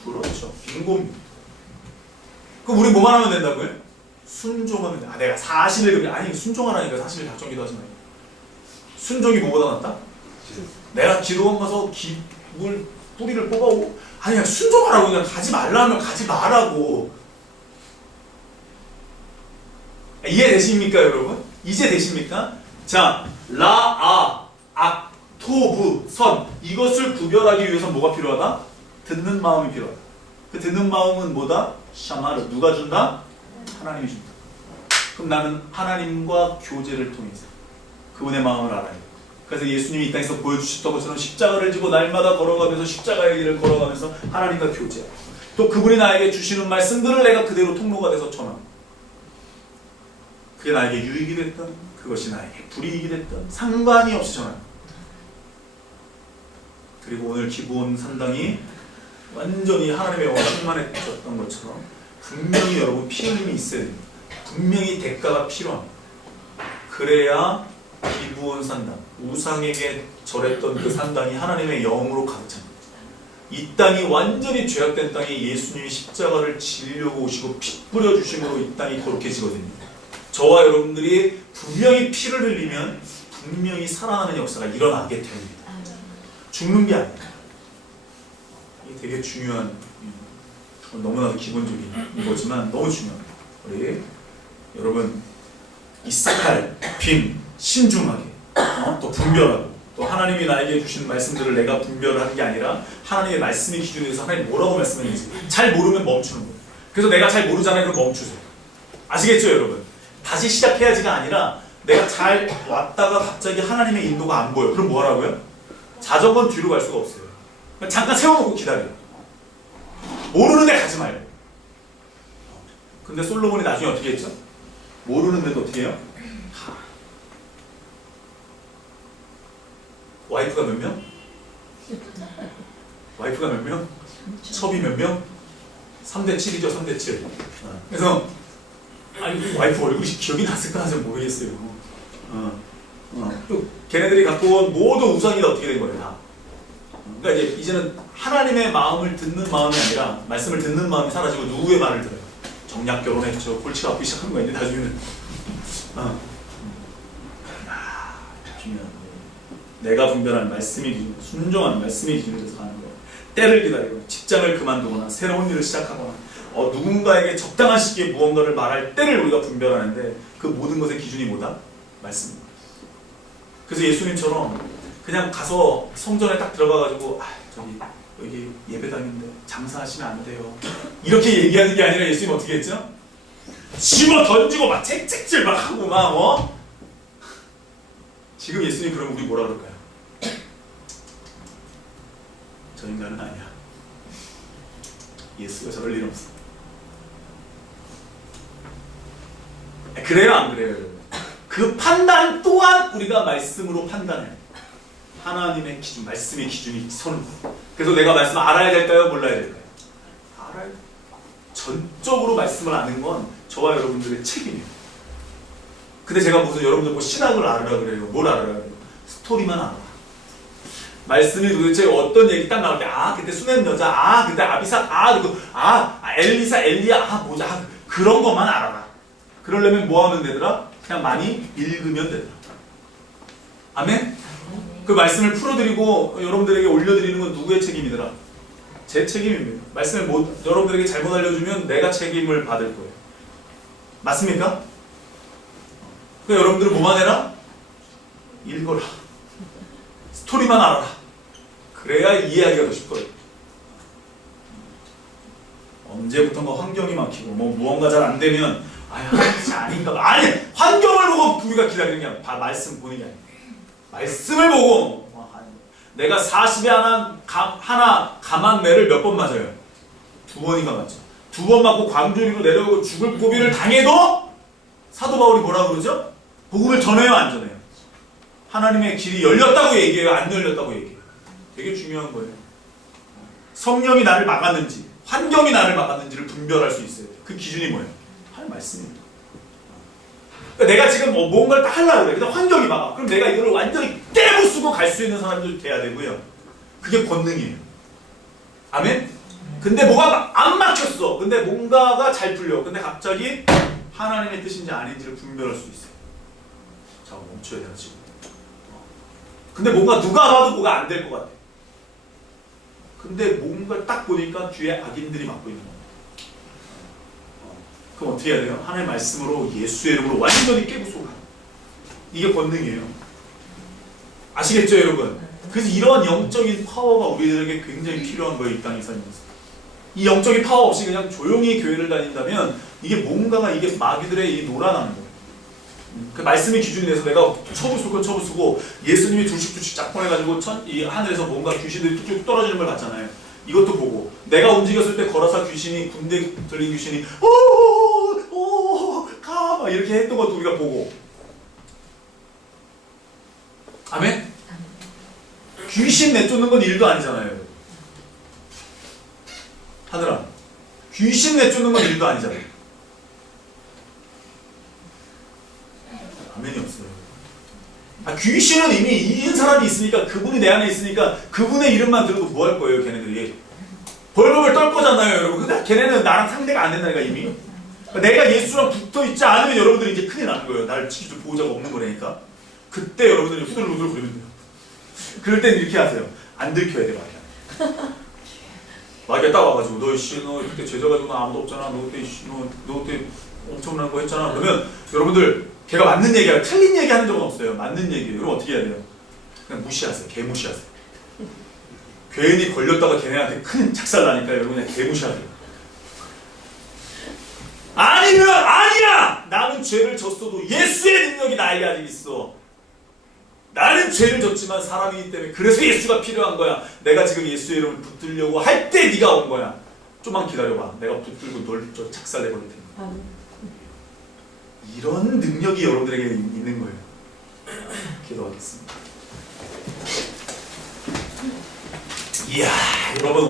그렇죠. 빈곤입니다. 그럼 우리는 뭐만 하면 된다고요? 순종하면 돼. 내가 40일 아니 순종하라니까 40일 작정기도 하지 마요. 순종이 뭐보다 낫다? 내가 기도원 가서 물 뿌리를 뽑아오고, 아니 그냥 순종하라고. 그냥 가지 말라면 가지 말라고. 이해되십니까 여러분? 이제 되십니까? 자, 라아, 악, 토부, 선, 이것을 구별하기 위해서 뭐가 필요하다? 듣는 마음이 필요하다. 그 듣는 마음은 뭐다? 샤마르. 누가 준다? 하나님이 준다. 그럼 나는 하나님과 교제를 통해서 그분의 마음을 알아야 돼. 그래서 예수님이 이 땅에서 보여주셨던 것처럼 십자가를 지고 날마다 걸어가면서 십자가의 길을 걸어가면서 하나님과 교제하고, 또 그분이 나에게 주시는 말씀들을 내가 그대로 통로가 돼서 전하고, 그게 나에게 유익이 됐던, 그것이 나에게 불이익이 됐던 상관이 없이 전하는. 그리고 오늘 기브온 산당이 완전히 하나님의 영광 충만해졌던 것처럼 분명히 여러분 피 흘림이 있어야 됩니다. 분명히 대가가 필요합니다. 그래야 기브온 산당, 우상에게 절했던 그 산당이 하나님의 영으로 가득 찹니다. 이 땅이 완전히 죄악된 땅에 예수님이 십자가를 지려고 오시고 피 뿌려주심으로 이 땅이 거룩해지거든요. 저와 여러분들이 분명히 피를 흘리면 분명히 살아나는 역사가 일어나게 됩니다. 죽는 게 아니에요. 이게 되게 중요한, 너무나도 기본적인 거지만 너무 중요합니다. 우리 여러분 이삭할, 빔, 신중하게, 또 분별하고, 또 하나님이 나에게 주신 말씀들을 내가 분별하는 게 아니라 하나님의 말씀의 기준에서 하나님 뭐라고 말씀했는지 잘 모르면 멈추는 거예요. 그래서 내가 잘 모르잖아요. 그럼 멈추세요. 아시겠죠 여러분? 다시 시작해야지가 아니라 내가 잘 왔다가 갑자기 하나님의 인도가 안 보여. 그럼 뭐 하라고요? 자전거는 뒤로 갈 수가 없어요. 잠깐 세워놓고 기다려요. 모르는데 가지 말고. 근데 솔로몬이 나중에 어떻게 했죠? 모르는데도 어떻게 해요? 와이프가 몇 명? 와이프가 몇 명? 첩이 몇 명? 3대7이죠. 3대7. 그래서 아니 와이프 얼굴이 기억이 났을까 잘 모르겠어요. 또 걔네들이 갖고 온 모든 우상이 다 어떻게 된 거예요? 다. 그러니까 이제는 하나님의 마음을 듣는 마음이 아니라 말씀을 듣는 마음이 사라지고 누구의 말을 들어요? 정략 결혼했죠. 골치가 아프기 시작한 거야. 이제 나중에는. 중요한 거예요. 내가 분별하는 말씀의 기준, 순종하는 말씀의 기준에서 가는 거예요. 때를 기다리고 직장을 그만두거나 새로운 일을 시작하거나 누군가에게 적당한 시기에 무언가를 말할 때를 우리가 분별하는데 그 모든 것의 기준이 뭐다? 말씀입니다. 그래서 예수님처럼 그냥 가서 성전에 딱 들어가가지고 저기 여기 예배당인데 장사하시면 안 돼요. 이렇게 얘기하는 게 아니라 예수님 어떻게 했죠? 집어 던지고 막 책찍질 막 하고 막 지금 예수님 그러면 우리 뭐라 그럴까요? 저 인간은 아니야. 예수가 저럴 일 없어. 그래요 안 그래요? 그 판단 또한 우리가 말씀으로 판단해요. 하나님의 기준, 말씀의 기준이 서는 거예요. 그래서 내가 말씀을 알아야 될까요? 몰라야 될까요? 알아야 돼요. 전적으로 말씀을 아는 건 저와 여러분들의 책임이에요. 근데 제가 무슨 여러분들 뭐 신학을 알으라 그래요. 뭘 알으라 그래요? 스토리만 알아. 말씀이 도대체 어떤 얘기 딱 나올 때 그때 수넴 여자, 그때 아비삭, 엘리사, 엘리야, 뭐자, 그런 것만 알아라. 그러려면 뭐 하면 되더라? 그냥 많이 읽으면 되더라. 아멘? 그 말씀을 풀어드리고 여러분들에게 올려드리는 건 누구의 책임이더라? 제 책임입니다. 말씀을 여러분들에게 잘못 알려주면 내가 책임을 받을 거예요. 맞습니까? 그러니까 여러분들은 뭐만 해라? 읽어라. 스토리만 알아라. 그래야 이해하기가 더 쉽거든요. 언제부턴가 환경이 막히고 무언가 잘 안 되면 아닌가 봐. 아니 환경을 보고 우리가 기다리는 게 아니라 말씀 보는 게 아니에요. 말씀을 보고 내가 40에 하나 감한 매를 몇 번 맞아요? 2번인가 맞죠? 두 번 맞고 광주리로 내려오고 죽을 고비를 당해도 사도 바울이 뭐라 그러죠? 복음을 전해요, 안 전해요? 하나님의 길이 열렸다고 얘기해요, 안 열렸다고 얘기해요? 되게 중요한 거예요. 성령이 나를 막았는지 환경이 나를 막았는지를 분별할 수 있어요. 그 기준이 뭐예요? 하나님 말씀입니다. 그러니까 내가 지금 뭔가를 다 하려고 그래. 근데 환경이 막아. 그럼 내가 이걸 완전히 깨부수고 갈 수 있는 사람들이 돼야 되고요. 그게 권능이에요. 아멘? 근데 뭐가 안 막혔어. 근데 뭔가가 잘 풀려. 근데 갑자기 하나님의 뜻인지 아닌지를 분별할 수 있어요. 자, 멈춰야 되나 지금. 근데 뭔가 누가 봐도 뭐가 안 될 것 같아. 근데 뭔가 딱 보니까 뒤에 악인들이 막고 있는 거야. 그럼 어떻게 해야 돼요? 하나님의 말씀으로 예수의 이름으로 완전히 깨부수고 가요. 이게 권능이에요. 아시겠죠, 여러분? 그래서 이런 영적인 파워가 우리들에게 굉장히 필요한 거예요, 이 땅에 살면서. 이 영적인 파워 없이 그냥 조용히 교회를 다닌다면 이게 뭔가가 이게 마귀들의 이 노란하는 거예요. 그 말씀의 기준이 돼서 내가 쳐부수고 예수님이 둘씩 짝 보내가지고 이 하늘에서 뭔가 귀신들이 뚝뚝 떨어지는 걸 봤잖아요. 이것도 보고 내가 움직였을 때 걸어서 귀신이 군대 들린 귀신이 가 막 이렇게 했던 것도 우리가 보고. 아멘? 귀신 내쫓는 건 일도 아니잖아요. 하늘아, 귀신 내쫓는 건 일도 아니잖아요. 아멘이 없어요. 귀신은 이미 이긴 사람이 있으니까, 그분이 내 안에 있으니까 그분의 이름만 들어도 뭐 할 거예요, 걔네들이? 벌벌벌 떨 거잖아요, 여러분. 근데 걔네는 나랑 상대가 안 된다니까, 이미. 내가 예수랑 붙어 있지 않으면 여러분들이 이제 큰일 나는 거예요. 나를 지켜줄 보호자가 없는 거라니까. 그때 여러분들이 후들후들 거리면 돼요. 그럴 땐 이렇게 하세요. 안 들켜야 돼, 마귀야. 마귀가 딱 와가지고, 너 그때 제자 가지고 나 아무도 없잖아. 너 그때 엄청난 거 했잖아. 그러면 여러분들, 걔가 맞는 얘기야. 틀린 얘기 하는 적은 없어요. 맞는 얘기예요. 그럼 어떻게 해야 돼요? 그냥 무시하세요. 개 무시하세요. 괜히 걸렸다가 걔네한테 큰 착살 나니까 여러분 그냥 개 무시하세요. 아니면 아니야! 나는 죄를 졌어도 예수의 능력이 나에게 아직 있어. 나는 죄를 졌지만 사람이기 때문에 그래서 예수가 필요한 거야. 내가 지금 예수의 이름을 붙들려고 할 때 네가 온 거야. 좀만 기다려봐. 내가 붙들고 널 저 착살내버릴 테니까. 이런 능력이 여러분들에게 있는 거예요. 기도하겠습니다. 이야, 여러분.